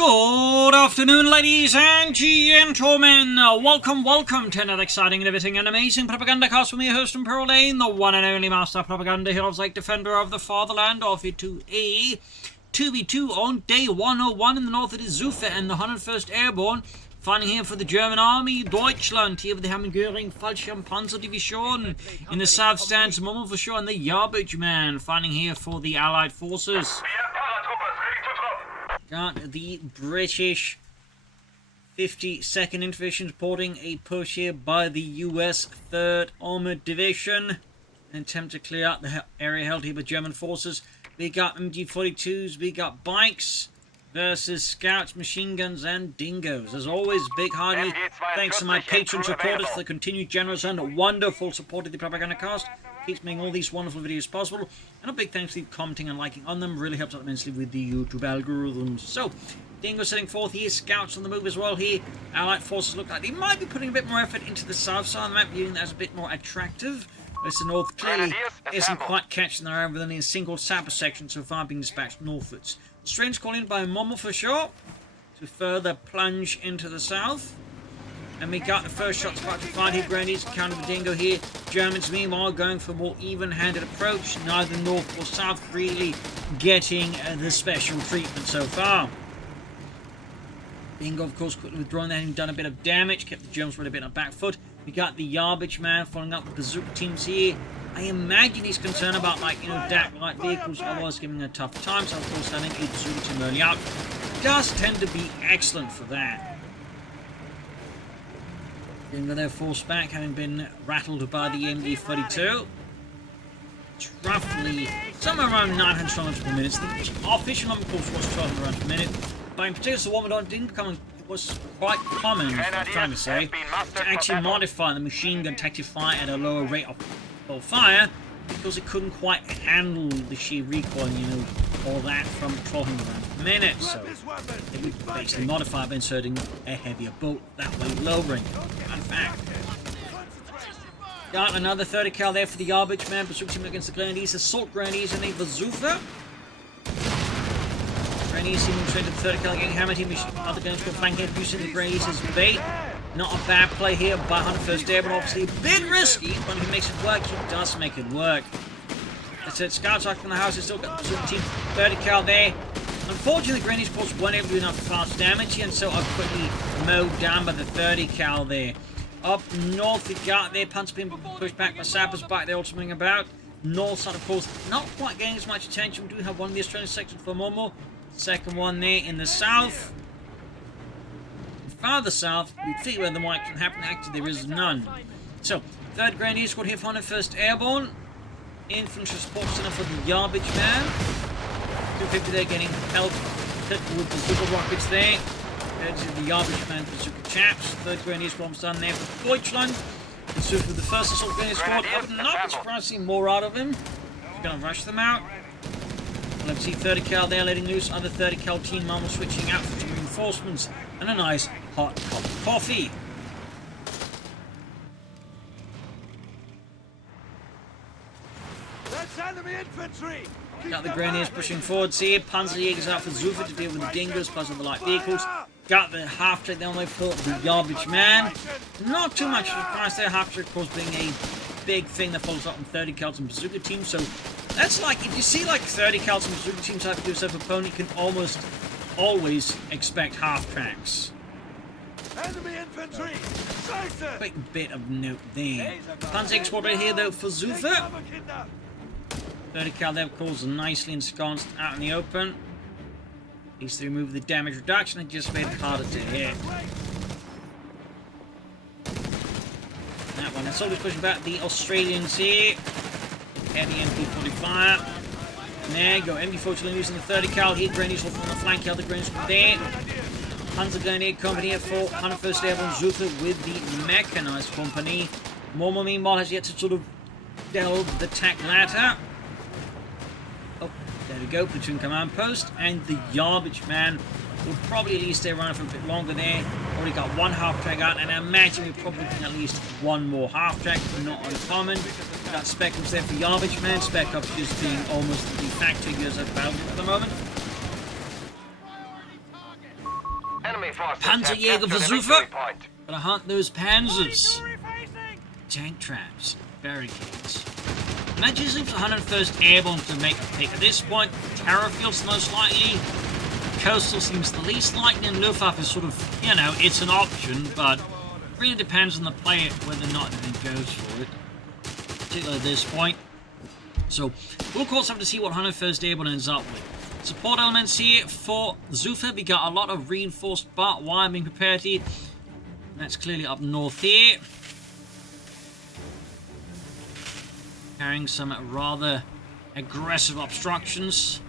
Good afternoon, ladies and gentlemen. Welcome to another exciting, innovating, and amazing Propagandacast with me, host and Pearl Lane, the one and only master of propaganda, heroes like defender of the fatherland, off it to a 2v2 on day 101 in the north. It is Xufe and the 101st Airborne, fighting here for the German Army, Deutschland, here with the Hammergöring Fallschirm Panzerdivision. In the south stands Momo4sho and the Havoc man, fighting here for the Allied forces. Got the British 52nd Infantry supporting a push here by the US 3rd Armored Division. An attempt to clear out the area held here by German forces. We got MG42s, we got bikes versus scouts, machine guns, and dingoes. As always, big hearty thanks to my patron supporters for the continued generous and wonderful support of the Propagandacast. Keeps making all these wonderful videos possible, and a big thanks to you commenting and liking on them. Really helps out immensely with the YouTube algorithms. So, dingo setting forth here, scouts on the move as well here. Allied forces look like they might be putting a bit more effort into the south side of the map, viewing that as a bit more attractive. Whereas the north clearly isn't quite catching their own, with only a single sapper section so far being dispatched northwards. Strains called in by Momo4sho to further plunge into the south. And we got the first shots about to find here. Grenadiers counter the dingo here. Germans, meanwhile, going for a more even-handed approach. Neither north or south really getting the special treatment so far. Dingo, of course, quickly withdrawing there, having done a bit of damage. Kept the Germans with a bit on the back foot. We got the Havoc man following up with the bazooka teams here. I imagine he's concerned about, DAK light vehicles, otherwise giving a tough time. So, of course, having a bazooka team early out does tend to be excellent for that. Dingo there forced back, having been rattled by the MG42. It's roughly somewhere around 900 kilometers per minute. The official number course was 1200 rounds per minute. But in particular, the one didn't become, it was quite common, I'm trying to say, to actually modify the machine gun tactic fire at a lower rate of fire, because it couldn't quite handle the sheer recoil, all that from 1200 rounds per minute. So it would basically modify by inserting a heavier bolt, that way lowering it. In fact, got another 30 cal there for the Havoc man, bazooka team against the Grenadiers, assault Grenadiers and a bazooka. Grenadiers seeming straight to the 30 cal, getting hammered here. Other guns were flanking, using the Grenadiers as bait. Not a bad play here by 101st Airb, but obviously a bit risky, but if he makes it work, he does make it work. That's it, scouts are from the house, they still got the team 30 cal there. Unfortunately, the Grenadiers force weren't able to do enough fast damage here, and so are quickly mowed down by the 30 cal there. Up north, we got their Panzer being pushed back by sappers back there, also moving about. North side, of course, not quite getting as much attention. We do have one of the Australian sections for Momo. Second one there in the south. Farther south, we think where the might can happen. Actually, there is none. So, 3rd Grenadier Squad here for 101st Airborne. Infantry support center for the Havoc man. 250 there getting help with the bazooka rockets there. There's the Havoc man, bazooka chaps. 3rd Grenadier Squad almost done there for Deutschland. And so with the 1st Assault Grenadier Squad, I would not be surprised to see more out of him. He's going to rush them out. Let's see 30 cal there letting loose. Other 30 cal team Momo switching out for reinforcements. And a nice hot cup of coffee. That's enemy infantry! Got the Grenadiers pushing forwards here. Panzerjaegers out for Xufe to deal with the dingoes plus other light vehicles. Got the half-track down there for the Havoc man. Not too much surprise there. Half-track, of course, being a big thing that follows up on 30 cals and bazooka teams. So that's like, if you see 30 cals and bazooka teams type of yourself opponent, you can almost always expect half-tracks. Enemy infantry! Quick bit of note there. Panzerjaeger squad right here though for Xufe. 30 cal there, of course, nicely ensconced out in the open. Needs to remove the damage reduction and just made it harder to hit. That one. And soldiers pushing back the Australians here. Heavy MP40 fire. And there you go. MP40 using the 30 cal here. Grenadiers on the flank. The Grenadiers there. Panzer Grenadier Company here for 101st Airborne Xufe with the Mechanized Company. Momo, meanwhile, has yet to sort of delve the TAK ladder. Oh, there we go. Platoon command post. And the Havoc man will probably at least stay around for a bit longer there. Already got one half-track out, and I imagine we're probably getting at least one more half-track. Not uncommon. That Spec was there for the Havoc man. Spec up just being almost the de facto USF battle at the moment. Panzerjaeger for Xufe. Gotta hunt those panzers. Tank traps, barricades. Imagine using the 101st Airborne to make a pick. At this point, Terror feels most likely. Coastal seems the least likely, and Luftwaffe is sort of, you know, it's an option, but it really depends on the player whether or not they goes for it. Particularly at this point. So, we'll of course have to see what 101st Airborne ends up with. Support elements here for Xufe. We got a lot of reinforced barbed wire being prepared here. That's clearly up north here. Carrying some rather aggressive obstructions.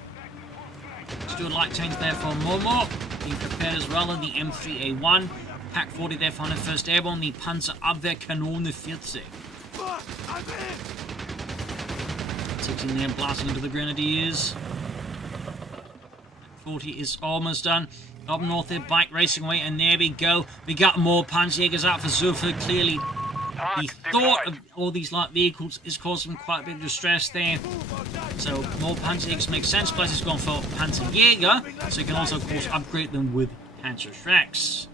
Still light tanks there for Momo. Being prepared as well in the M3A1. Pack 40 there for 101st Airborne. The Panzerabwehrkanone 40. 16 there blasting into the Grenadiers. 40 is almost done. Up north there, bike racing away, and there we go. We got more Panzerjaegers out for Xufe. Clearly, the thought of all these light vehicles is causing quite a bit of distress there. So, more Panzerjaegers makes sense. Plus, it's gone for Panzerjaeger, so you can also, of course, upgrade them with Panzerschrecks.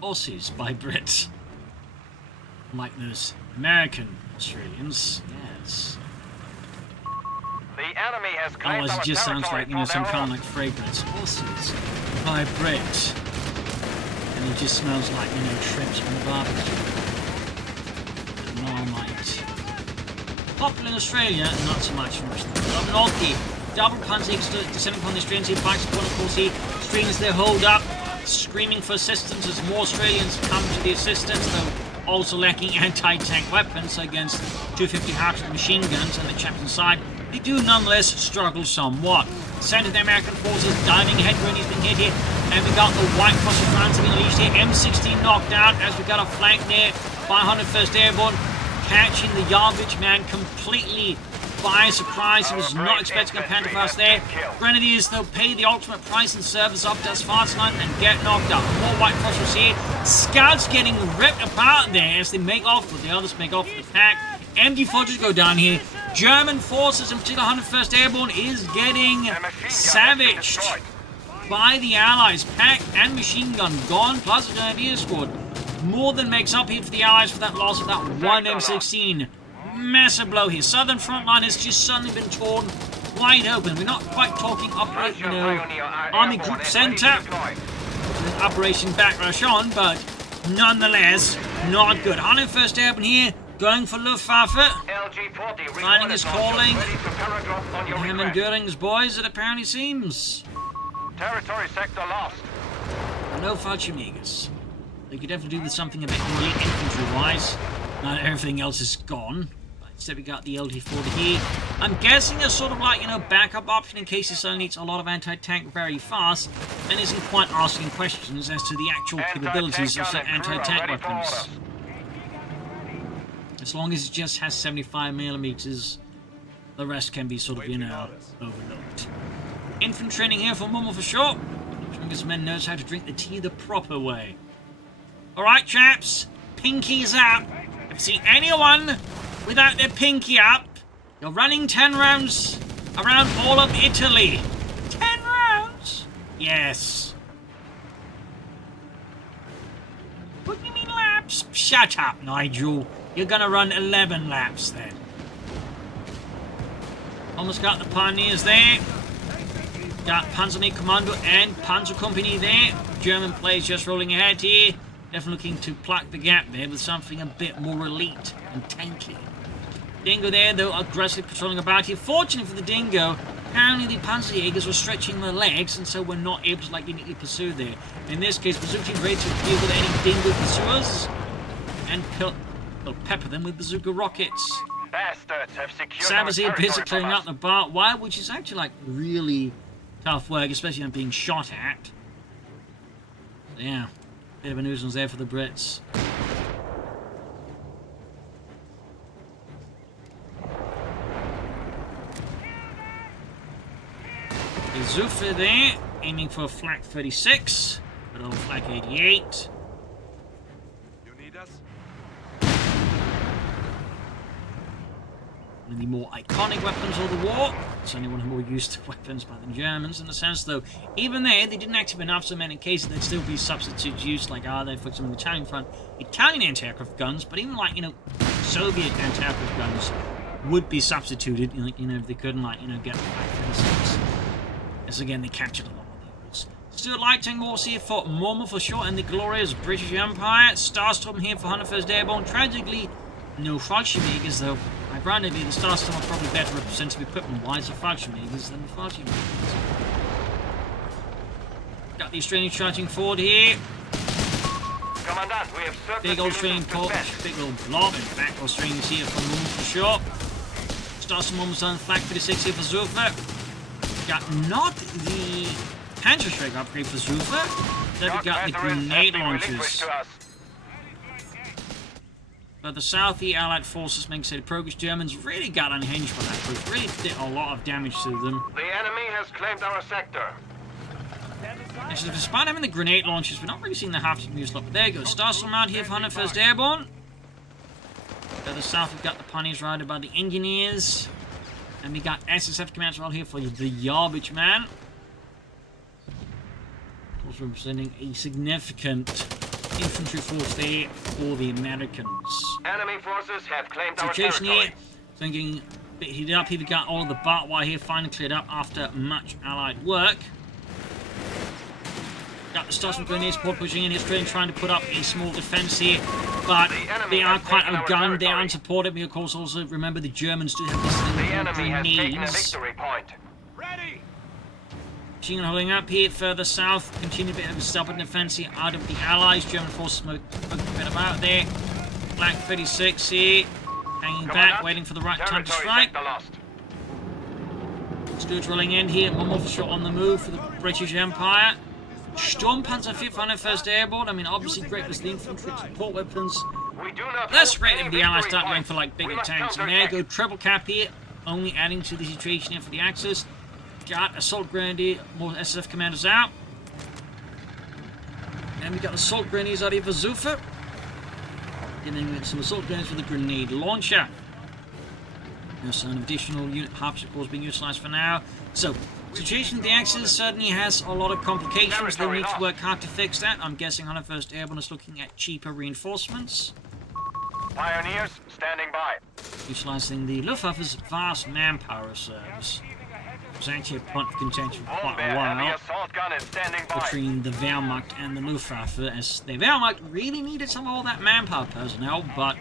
Horses by Brits. Like those American Australians. Yes. The enemy has claimed it just sounds like, you know, some kind of like fragrance. Horses by Brits. And it just smells like, you know, shrimps from the barbecue. Marmite. Popular in Australia, not so much in Russia. Up north here, double Panzerjaeger descending upon the Australians here. Bikes upon, of course, here. Australians there hold up, screaming for assistance as more Australians come to the assistance, though also lacking anti-tank weapons against 250 Havoc machine guns on the chaps side. They do nonetheless struggle somewhat. Center of the American forces diving ahead when he's been hit here. And we got the White Cross of France being unleashed here. M16 knocked out as we got a flank there by 101st Airborne. Catching the Yardbridge man completely by surprise. He was not expecting a Pantherfast there. Grenadiers, though, pay the ultimate price and service up as far as and get knocked out. More White Crossers here. Scouts getting ripped apart there as they make off with the others, make off with the pack. MD-40s go down here. German forces, in particular 101st Airborne, is getting savaged by the Allies. Pack and machine gun gone, plus the Grenadier squad. More than makes up here for the Allies for that loss of that one M16. Massive blow here. Southern front line has just suddenly been torn wide open. We're not quite talking Army Group Center. Operation Backrush on, but nonetheless, not good. 101st Airborne here. Going for Luftwaffe. Finding his calling. Him and Goering's boys, it apparently seems. Territory sector lost. No Fallschirmjägers. They could definitely do with something a bit more infantry-wise. Now everything else is gone. But instead we got the LT-40 here. I'm guessing a sort of like, you know, backup option in case this only needs a lot of anti-tank very fast and isn't quite asking questions as to the actual capabilities of the anti-tank weapons. As long as it just has 75mm, the rest can be sort of, you know, overlooked. Infantry training here for Momo4sho. Strongest men knows how to drink the tea the proper way. Alright, chaps. Pinkies up. If you see anyone without their pinky up, you're running 10 rounds around all of Italy. 10 rounds? Yes. What do you mean laps? Shut up, Nigel. You're gonna run 11 laps then. Almost got the Pioneers there. Got Panzerarmee Commando and Panzer Company there. German players just rolling ahead here. Definitely looking to plug the gap there with something a bit more elite and tanky. Dingo there, though, aggressively patrolling about here. Fortunately for the Dingo, apparently the Panzerjaegers were stretching their legs and so were not able to like immediately pursue there. In this case, Bazooka ready to deal with any Dingo pursuers and pepper them with bazooka rockets. Savage here busy clearing out the barbed wire, which is actually like really tough work, especially when being shot at. So, yeah, bit of a nuisance there for the Brits. Xufe there, aiming for flak 36, but on flak 88. You need us? one of the more iconic weapons of the war. Certainly one of the more used weapons by the Germans, in a sense, though. Even there, they didn't activate enough, so in cases there'd still be substitutes used, like, are there, for example, the Italian front, Italian anti-aircraft guns, but even, like, you know, Soviet anti-aircraft guns would be substituted, like, you know, if they couldn't, like, you know, get the Black. As again, they captured a lot of those. Still light tank wars here for Momo4sho and the glorious British Empire. Starstorm here for 101st Airborne. Tragically, no Fallschirmjägers, though. Ironically, the Starstorm are probably better representative equipment-wise of Fallschirmjägers than the Fallschirmjägers. Got the Australians charging forward here. Commandant, we have surplus Big Australian munitions to torch, spend. big old blob. In fact, Australians here for Momo4sho. Starstorm almost on flag 56 here for Xufe. Got not the Panzerjaeger upgrade for Xufe. Then we got the grenade launchers. But the South, the Allied forces, make say the progress Germans really got unhinged by that group. Really did a lot of damage to them. The enemy has claimed our sector. And so despite having the grenade launchers, we're not really seeing the half-team use lot. But there you go. Starstorm out here for 101st Airborne. To the south, we've got the Pioneers rided by the Engineers. And we got SSF commands right here for the Garbage Man. Of course, representing a significant infantry force there for the Americans. Enemy forces have claimed our Situation territory. here, so getting a bit heated up here. We got all of the barbed wire here finally cleared up after much Allied work. Got the Starstorm grenade support pushing in. Australians trying to put up a small defense here, but they are quite outgunned. They are unsupported. We of course also remember the Germans do have this The thing called enemy has taken a grenades. victory point. Ready! Machine gun holding up here further south. Continue a bit of a stubborn defense here out of the Allies. German forces smoke a bit about there. Black 36 here, hanging back, waiting for the right time to strike. Stuart's rolling in here. Momo4sho on the move for the British Empire. Sturmpanzer 5th 101st Airborne. I mean, obviously great was the infantry support weapons. That's great if the Allies start going for like bigger tanks. And there go triple cap here, only adding to the situation here for the Axis. Got assault grenadier, more SSF commanders out. And we got assault grenadiers out here for Xufe. And then we got some assault grenades for the grenade launcher. There's an additional unit harpship cores being utilized for now. So, situation with the Axis certainly has a lot of complications. They need to work hard to fix that. I'm guessing 101st Airborne is looking at cheaper reinforcements. Pioneers standing by. Utilizing the Luftwaffe's vast manpower reserves. It was actually a point of contention for quite a while Assault gun is standing by. between the Wehrmacht and the Luftwaffe, as the Wehrmacht really needed some of all that manpower personnel, but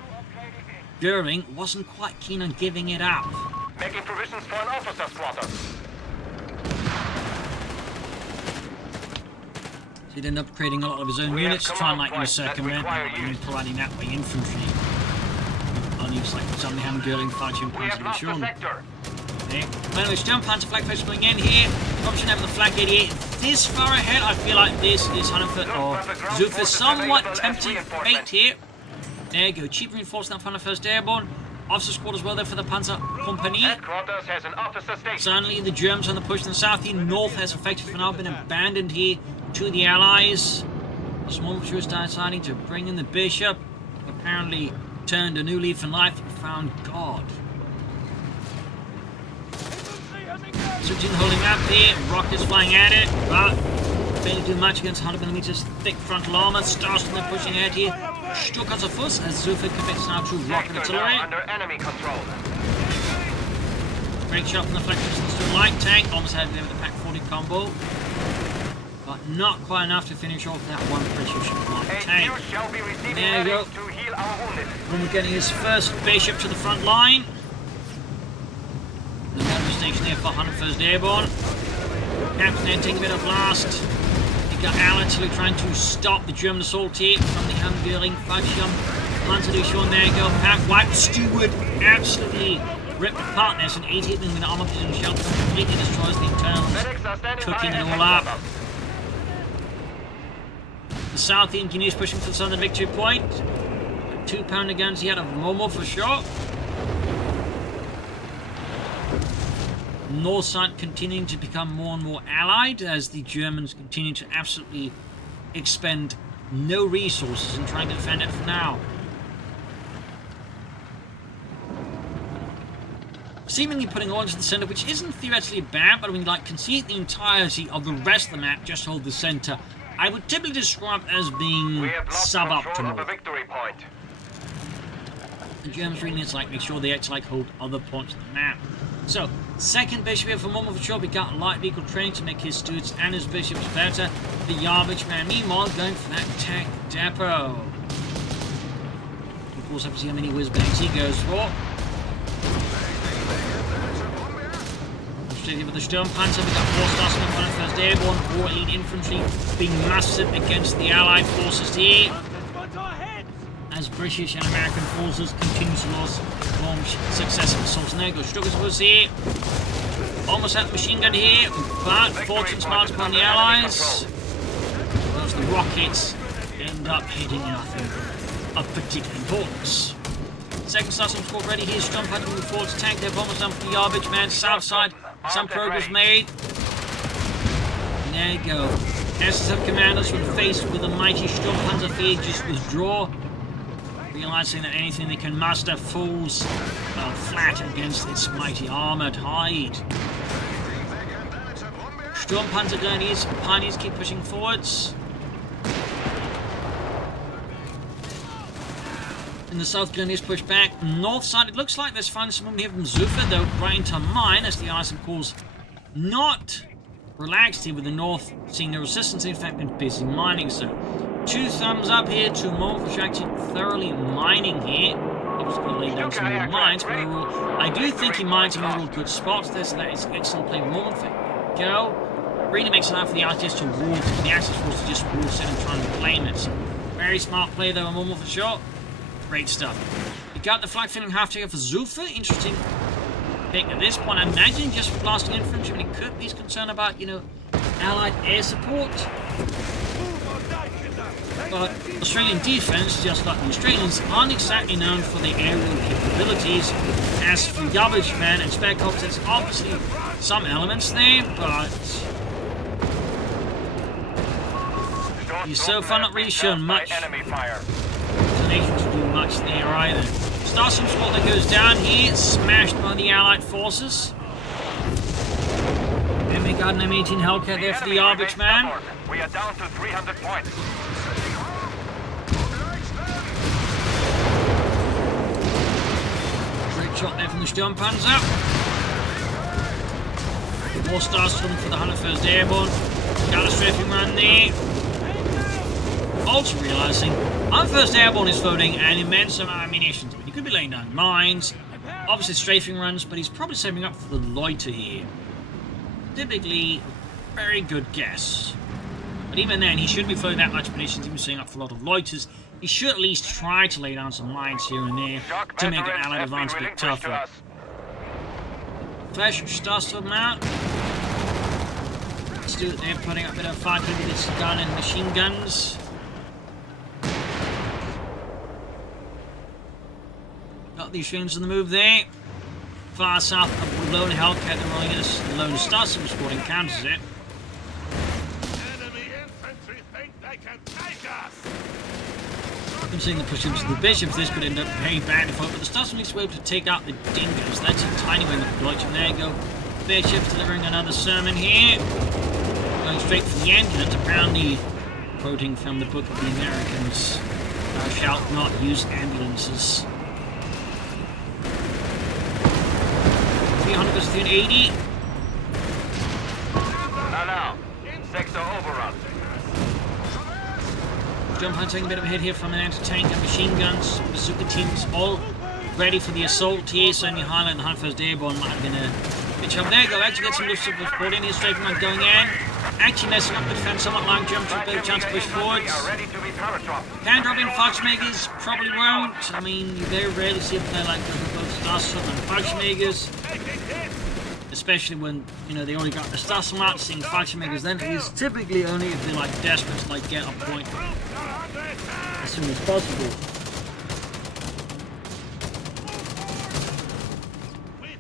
Goering wasn't quite keen on giving it up. Making provisions for an officer's quarters. So he'd end up creating a lot of his own We units to have try and command like points that circumvent require and use. providing that way infantry. Unused like some Ham Goering fighting We have lost the Panzerjaeger. sector. Okay. Well, anyway, Sturmpanzer flag post going in here. Option having the flag 88 this far ahead. I feel like this is 100 or Xufe somewhat tempting fate here. There you go. Cheap reinforcement from 101st Airborne. Officers' quarters well there for the Panzer Company. Headquarters has an officer station. Suddenly, the Germans on the push in the south. The north has effectively now been abandoned here to the Allies. Momo4sho is deciding to bring in the Bishop. Apparently turned a new leaf in life and found God. Switching holding up here, rockets flying at it, but barely do much against 100mm thick frontal armor. Starstorm then pushing ahead here. Stuckers of Fuss as Xufe commits now to rocket Sector now artillery. under enemy control. Great shot from the flank distance to a light tank. Almost had there with the Pack 40 combo. But not quite enough to finish off that one British light tank. You shall be receiving There you go. medics to heal our wounded. When we're getting his first Bishop to the front line. The battery station there for 101st Airborne. Captain then taking a bit of blast. You got Allen trying to stop the German assault here from the Hungarian Fallschirm Panzerjaeger. There you go. Pack wiped. Stewart absolutely ripped apart. There's an 88mm armor position shell that completely destroys the internals, Medics are standing by cooking it at all up. headquarters. The South, the Engineers pushing for the southern victory point. 2-pounder guns here of Momo4sho. North side continuing to become more and more allied as the Germans continue to absolutely expend no resources in trying to defend it for now. seemingly putting all into the center, which isn't theoretically bad, but I mean, like, concede the entirety of the rest of the map, just hold the center. I would typically describe it as being We have lost control of a suboptimal. victory point. The Germans really need to, like, make sure they actually, like, hold other points of the map. So, second bishop here for Momo4sho. We got light vehicle training to make his students and his bishops better. The Yardage man, meanwhile, going for that tank depot. Of course, have to see how many whiz-bangs he goes for. Straight with the Sturmpanzer, we got 4 stars on 101st Airborne, 4 elite infantry being mastered against the Allied forces here. As British and American forces continue to launch successive assaults. And there goes Struggles was here. Almost had the machine gun here, but fortune smiles upon the Allies. As the rockets end up hitting nothing of particular importance. Second star squad ready here. Sturmpanzer moving forward to tank their bombers down for the Yardage man. South side, some progress made. And there you go. SSF commanders, when faced with a mighty Sturmpanzer fear, just withdraw. Realizing that anything they can muster falls flat against its mighty armored hide. Sturmpanzer grenadiers, pioneers keep pushing forwards. In the south, grenadiers push back. North side, it looks like there's finally some movement here from Xufe, though, right into mine, as the Allies, of course, not relaxed here with the north seeing the resistance, in fact, been busy mining. So 2 thumbs up here to Momo4sho actually thoroughly mining here. I was going to lay down some more mines, but overall, I do think he mined some overall good spots there, so that is excellent play with Momo4sho. Go. Really makes it hard for the Allies just to walk, the Axis force to just walk in and try and claim it. So very smart play there with Momo4sho. Great stuff. We got the flag filling half taker for Xufe. Interesting pick at this point. I imagine just for blasting infantry, but he could be concerned about, you know, Allied air support. But Australian defense, just like the Australians, aren't exactly known for their aerial capabilities. As for Yardage man and Spec, there's obviously some elements there, but he's so far not really shown much inclination to do much there either. Starstorm squad that goes down here, smashed by the Allied forces. And we got an M18 Hellcat there for the Yardage man. We are down to 300 points. Great shot there from the Sturmpanzer. 4 Starstorm for the 101st Airborne. Got a strafing run there. Also realizing 101st Airborne is loading an immense amount of ammunition. He could be laying down mines, obviously strafing runs, but he's probably saving up for the loiter here. Typically, very good guess. But even then, he shouldn't be throwing that much munitions, even saving up for a lot of loiters. He should at least try to lay down some mines here and there to make an Allied advance a bit tougher. Fresh Starstorm out. Let's do it there, putting up a bit of fight with this gun and machine guns. Got the Australians on the move there. Far south of the lone Hellcat, they're rolling in a lone Starstorm squad encounters it. Enemy infantry think they can take us. I'm seeing the push into the bishops. This could end up very badly for it, but the Starstorm needs to be able to take out the Dingoes. That's a tiny win of the Deutsch, and there you go. Bishops delivering another sermon here. Going straight for the ambulance, apparently quoting from the Book of the Americans. Thou shalt not use ambulances. 300 versus 380. Now, sector overrun. Jump Hunt taking a bit of a hit here from an anti-tank and machine guns. Bazooka teams all ready for the assault here. So only highlight the 101st Airborne might have been a bit trouble. There you go. Actually get some Luftwaffe support in here. Strafing run going in. Actually messing up the defense somewhat. Long jump to a better chance to push forwards. Can drop in Fallschirmjägers. Probably won't. I mean, you very rarely see a player like both Starstorm and Fallschirmjägers. Especially when, you know, they already got the Starstorm out, seeing Fallschirmjägers then is typically only if they're like desperate to like get a point as soon as possible.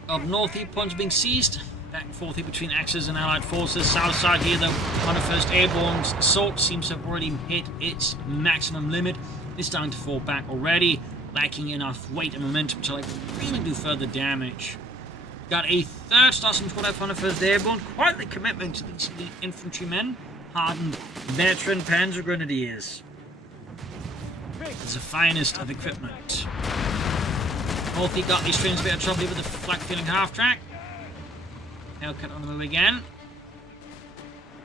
Up north here, points being seized. Back and forth here between Axis and Allied forces. South side here though, 101st Airborne's assault seems to have already hit its maximum limit. It's starting to fall back already, lacking enough weight and momentum to like really do further damage. Got a third Starscream squad out on the 1st Airborne. Quite the commitment to these elite infantrymen. Hardened veteran Panzer Grenadiers. It's the finest of equipment. North, he got these trains a bit of trouble with the flak-filling half-track. Hellcat on the move again.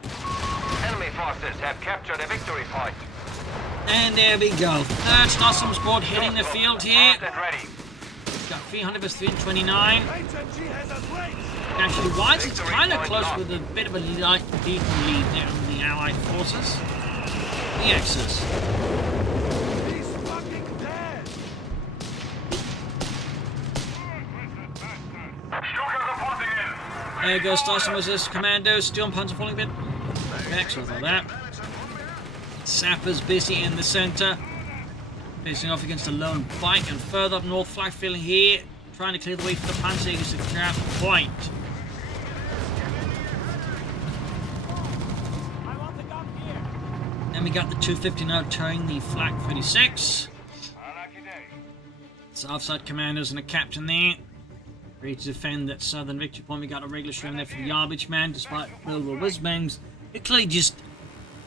Enemy forces have captured a victory point. And there we go. Third Starscream squad hitting the field here. Armed and ready. Got 300 vs 329. HMG has us late. Actually, White's it's kind of close with a bit of a light deep lead there on the Allied forces. The X's. He's fucking dead. Stuka reporting in. There goes Starscream Resist Commando. Still on Panzer falling a bit. Excellent about that. Sappers busy in the center. Facing off against a lone bike, and further up north, flag filling here, trying to clear the way for the Panzerjaeger to clear out the point. Then we got the 250 now towing the Flak 36. Southside commandos and a captain there. Ready to defend that southern victory point. We got a regular stream there for the Yardage man, despite Bill whiz-bangs. It clearly just,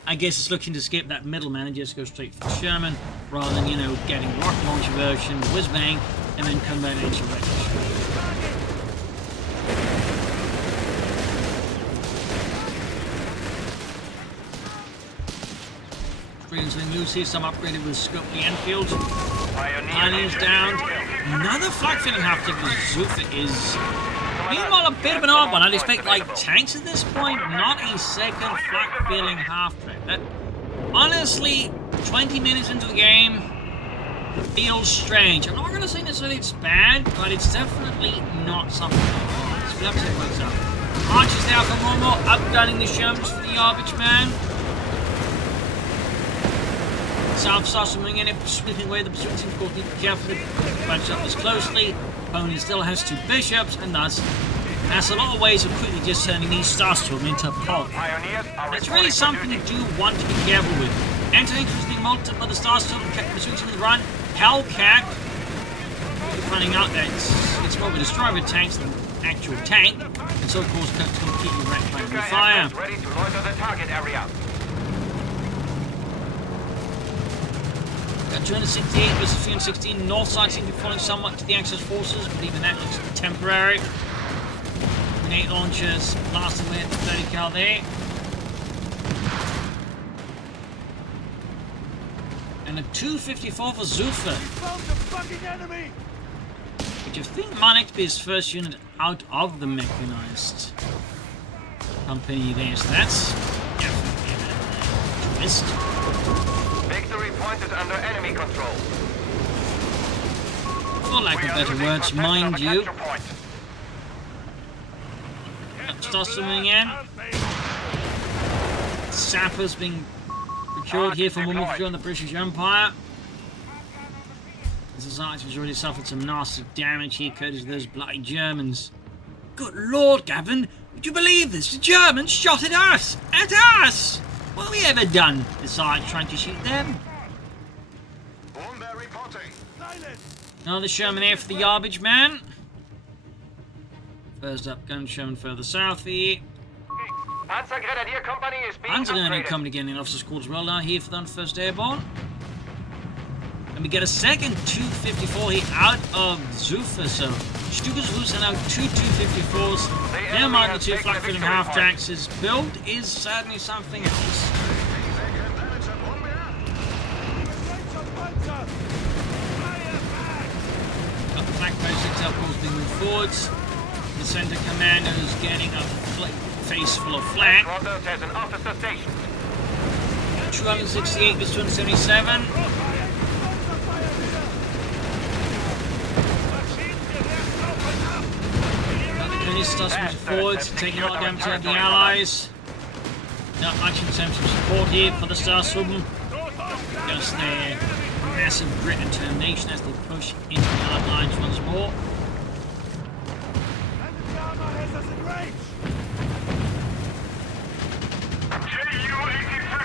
I guess it's looking to skip that middleman and just go straight for the Sherman, rather than, you know, getting rocket launcher version, whiz-bang, and then convert it into regular stream. Then Lucy, some upgraded with Scope the Enfield. Pioneers down. Another flak filling half tick with Xufe is meanwhile a bit of an odd one. I'd expect like tanks at this point, not a second flak filling half track. That honestly, 20 minutes into the game feels strange. I'm not gonna say necessarily it's bad, but it's definitely not something else. We'll have to see what it's up. Archers there for Momo, outgunning the Shermans for the Yardage man. South starts moving in, sweeping away the pursuit team. Of course, need to be careful to bunch up this closely. Opponent still has 2 bishops, and thus has a lot of ways of quickly just turning these Starstorm into a pulp. It's really something you do want to be careful with. Enter interesting multiple other Starstorm pursuit team in the run. Hellcat. You're finding out that it's more of a destroyer of tanks than an actual tank, and so of course it's going to keep you wrecked by the fire. Ready to loiter the target area. Got 268 versus 316. North side seems to be falling somewhat to the Axis forces, but even that looks temporary. 8 launchers blasting away at the 30 cal there. And a 254 for Xufe. Which I think might be his first unit out of the mechanized company there, so that's definitely a twist. Victory point is under enemy control. For lack of better words, mind you. Starts swimming in. Sappers being procured here from Momo4sho and the British Empire. The society has already suffered some nasty damage here, courtesy of those bloody Germans. Good Lord, Gavin, would you believe this? The Germans shot at us! At us! What have we ever done besides trying to shoot them? Another Sherman here for the Yardage man. First up, gun Sherman further south here. Panzergrenadier Company is being Panzergrenadier upgraded. Company getting in officer's quarters well now here for the 101st Airborne. And we get a second 254 here out of Xufe, so Stuka's Rus are now 2 254s. Never mind the 2 flak filling half tracks. His build is certainly something else. Got the flak 36 up, being moved forwards. The center commander is getting a face full of flak. Has an officer station. 268 versus 277. Starts moving forwards, taking a lot of damage out of the Allies. Not much in terms of support here for the Starstorm. Just their massive grit and determination as they push into the Allied lines once more.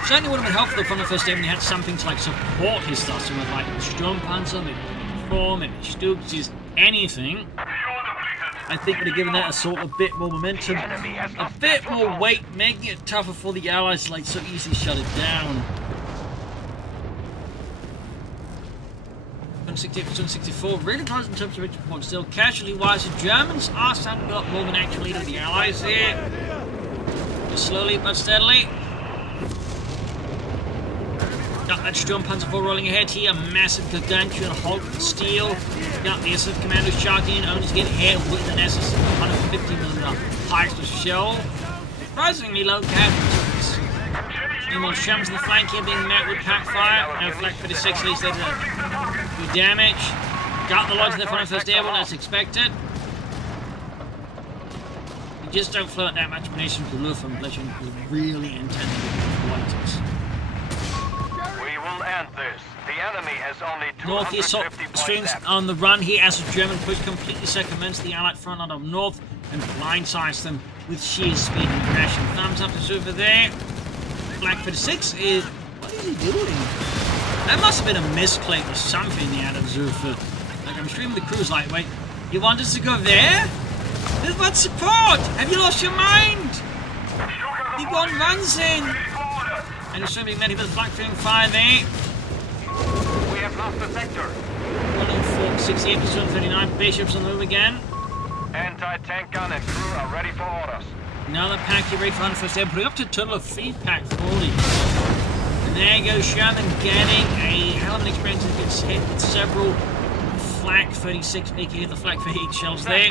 Certainly would have been helpful from the first day when he had something to like support his Starstorm with like Sturmpanzer, maybe Form, maybe Stuks, just anything. I think would have given that assault a bit more momentum, a bit more weight, making it tougher for the Allies to like so easily shut it down. 168 to 164, really close in terms of victory points still. Casualty-wise, the Germans are starting to build up more of an actual lead of the Allies here. Just slowly but steadily. Got that Sturmpanzer 4 rolling ahead here, massive gargantuan Hulk steel. Got the USF commanders charging in, only to get hit with an SS 150mm high-explosive shell. Surprisingly low casualties. Meanwhile, Shams in the flank here being met with pack fire. Now Flak 36 leads there to do damage. Got the Lloyds in the front of 1st Airborne as expected. You just don't float that much ammunition to Luftwaffe unless you're really intending to exploit it. End this. The enemy has only Northeast 250 streams points on the run here as the German push completely circumvents the Allied front line of north and blindsides them with sheer speed and aggression. Thumbs up to Xufe there. Black 46 is... What is he doing? That must have been a misclick or something out of Xufe. Like, I'm streaming the crew's like, wait, you want us to go there? With what support? Have you lost your mind? You've gone runs in. And assuming many with flank feeling fire there. We have lost the sector. 168 to 239, Bishops on the move again. Anti-tank gun and crew are ready for orders. Another pack here ready for 101st Airb, putting up to a total of 3 pack 40. And there goes Sherman getting a hell of an experience and gets hit with several Flak 36, aka the Flak 38 shells there.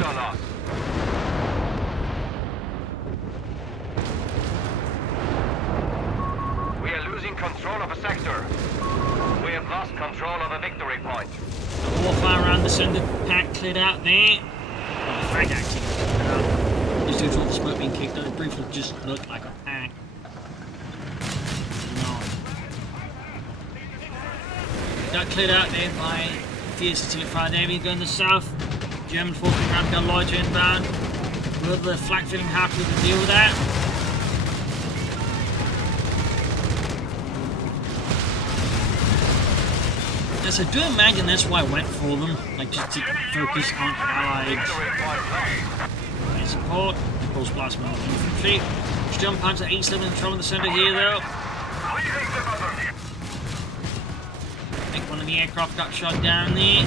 Control of a sector. We have lost control of a victory point. Warfare around the center, pack cleared out there. Oh, the frag actually cleared out. Just due to all the smoke being kicked out, it briefly just looked like a pack. No. Got cleared out there by Fierce Artillery Fire Navy going to the south. German forces around got Lloyd inbound. Will the flak feeling happy to deal with that? Yes, I do imagine that's why I went for them, like just to focus on Allied support. Of course, blast my infantry. Jump punch at 87 in trouble in the center here, though. I think one of the aircraft got shot down there.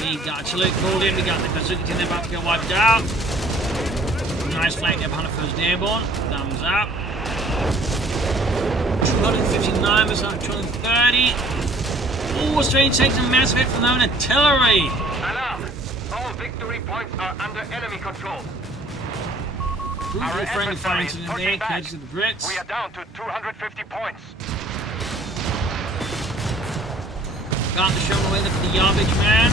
We got artillery called in. We got the bazooka team about to get wiped out. Nice flank there behind the 1st Airborne. Thumbs up. 259 was on 230. Oh, Australia takes a massive hit from their own artillery. Alarm! All victory points are under enemy control. Brutal friendly fire incident there, courtesy of the Brits. We are down to 250 points. Got the shoulder away there for the yardage man.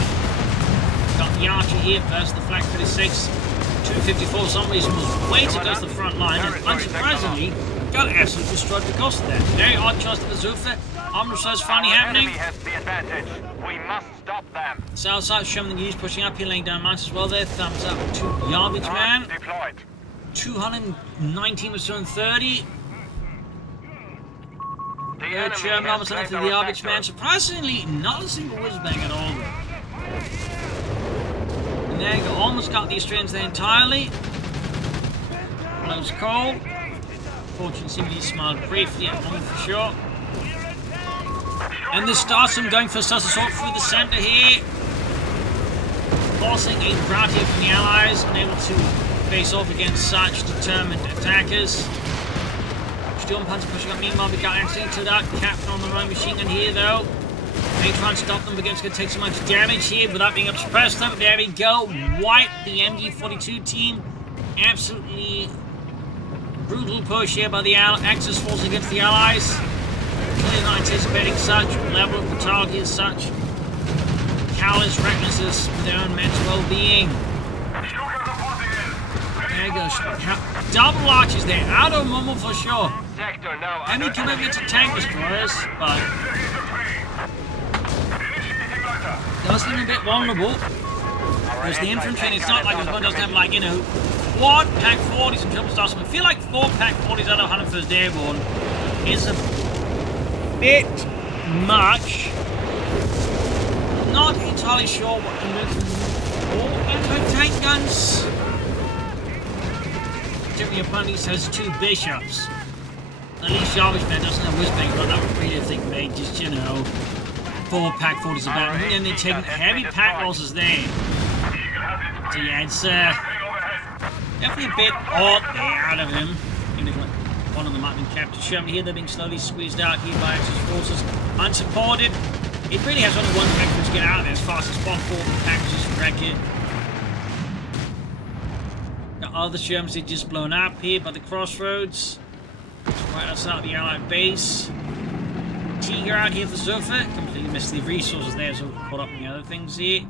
Got the archer here versus the Flak 36. 254 for some reason was way too close to the front line, and unsurprisingly, got absolutely destroyed because of that. Very odd choice to the Xufe. Armor is finally happening. Enemy has the advantage. We must stop them. South side showing the news pushing up here, laying down mines as well there. Thumbs up to Yardage Man. Deployed. 219 was 230. The enemy German has almost left claimed to the our Yardage Man. sector. Surprisingly, not a single whiz-bang at all. And there you go. Almost got the Australians there entirely. Close call. Fortune seemingly smiled briefly at Momo4sho. And this starts them going for a sus assault through the centre here. Forcing a rout here from the Allies, unable to face off against such determined attackers. Sturmpanzer pushing up, meanwhile we got actually to that captain on the right machine gun here though. They try and stop them, but it's going to take so much damage here without being able to press them. There we go, wipe the MG42 team. Absolutely brutal push here by the Axis force against the Allies. Clearly not anticipating such level of brutality as such callous recklessness with their own men's well-being. There you go. Double arches there, out of Momo4sho. Sector now Any under commitment to tank destroyers, but does seem a bit vulnerable. Because the infantry, and it's not like one doesn't have, like, you know, quad pack 40s and triple stars. I feel like 4 pack 40s out of 101st Airborne is a bit much. Not entirely sure what to look for anti-tank guns. Generally, Bunnies has 2 bishops. At least Jarvis Man doesn't have whispering, but I don't really think they just, you know, 4 pack 40s about, and then they're taking heavy pack losses there. So yeah, it's definitely a bit odd there out of him. I think one of them might have been captured. Sherman here, they're being slowly squeezed out here by Axis forces, unsupported. It really has only one vector to get out of there as fast as possible. The packages wreck it. Got other Shermans that just blown up here by the crossroads. Right outside the Allied base. Tiger out here for Xufe. Completely missed the resources there, so caught up in the other things here.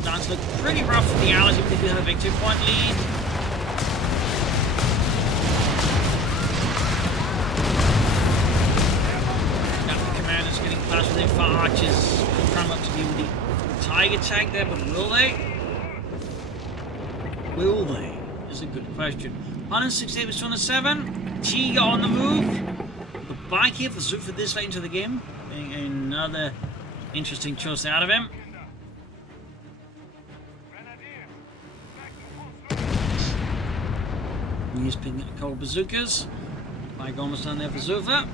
Starting to look pretty rough for the Allies, even if they have a victory point lead. Now the commanders getting close with their fire archers. Trying not to deal with the Tiger tank there, but will they? Will they? Is a good question. 168 was 207. Tiger on the move. The bike here for Xufe this late into the game. Another interesting choice out of him. He's picking up cold bazookas. Bike almost done there for Xufe.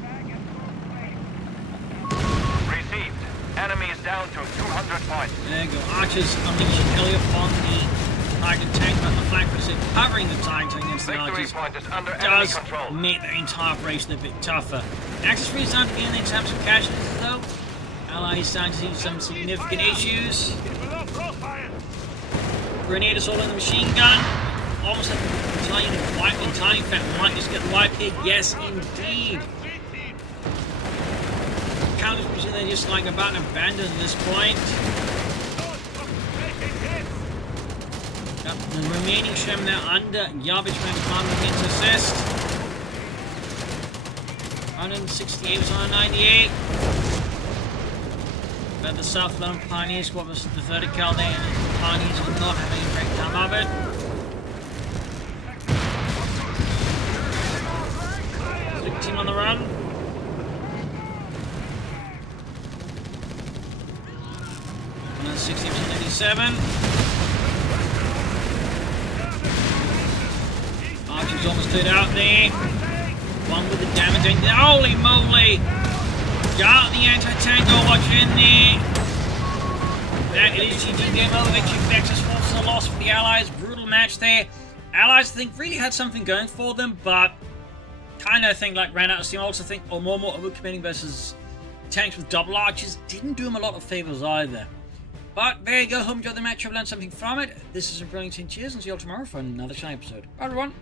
Received. Enemy is down to 200 points. There you go. Archers unleashing heli upon the Tiger tank, but the flank is covering the Tiger tank against the Archers. Point is under enemy Does control. make the entire operation a bit tougher. Axis 3 is starting to get in terms of casualties though. Allies starting to see some significant issues. Below profile. Grenade assault on the machine gun. Almost like entirely fat might just get wiped here. Yes, indeed. Counters machine, they're just like about abandoned at this point. The remaining Shem now under Garbage Man command begins to assist. 168 was 198. But the South Lone Pioneer Squad was the 30 cal there, and the Pioneers will not have any great time of it. Team on the run. And 60 to 87. Archer's almost cleared out there. One with the damage. Holy moly! Got the anti-tank watch in there. That it is GG game over. Victory for Axis forces a loss for the Allies. Brutal match there. Allies, I think, really had something going for them, but kind of think like ran out of steam. I also think Momo4sho committing versus tanks with double archers didn't do him a lot of favors either. But there you go. Hope you enjoyed the match. I've learned something from it. This is a brilliant team. Cheers, and see you all tomorrow for another shiny episode. Bye everyone.